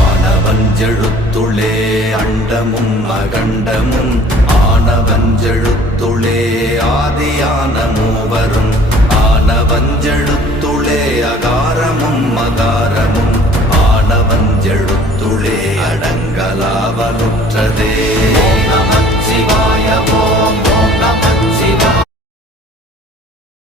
ஆனவஞ்செழுத்துளே அண்டமும் அகண்டமும் ஆனவஞ்செழுத்துளே ஆதியான மூவரும் ஆனவஞ்செழுத்துளே அகாரமும் மகாரமும் ஆனவஞ்செழுத்துளே அடங்க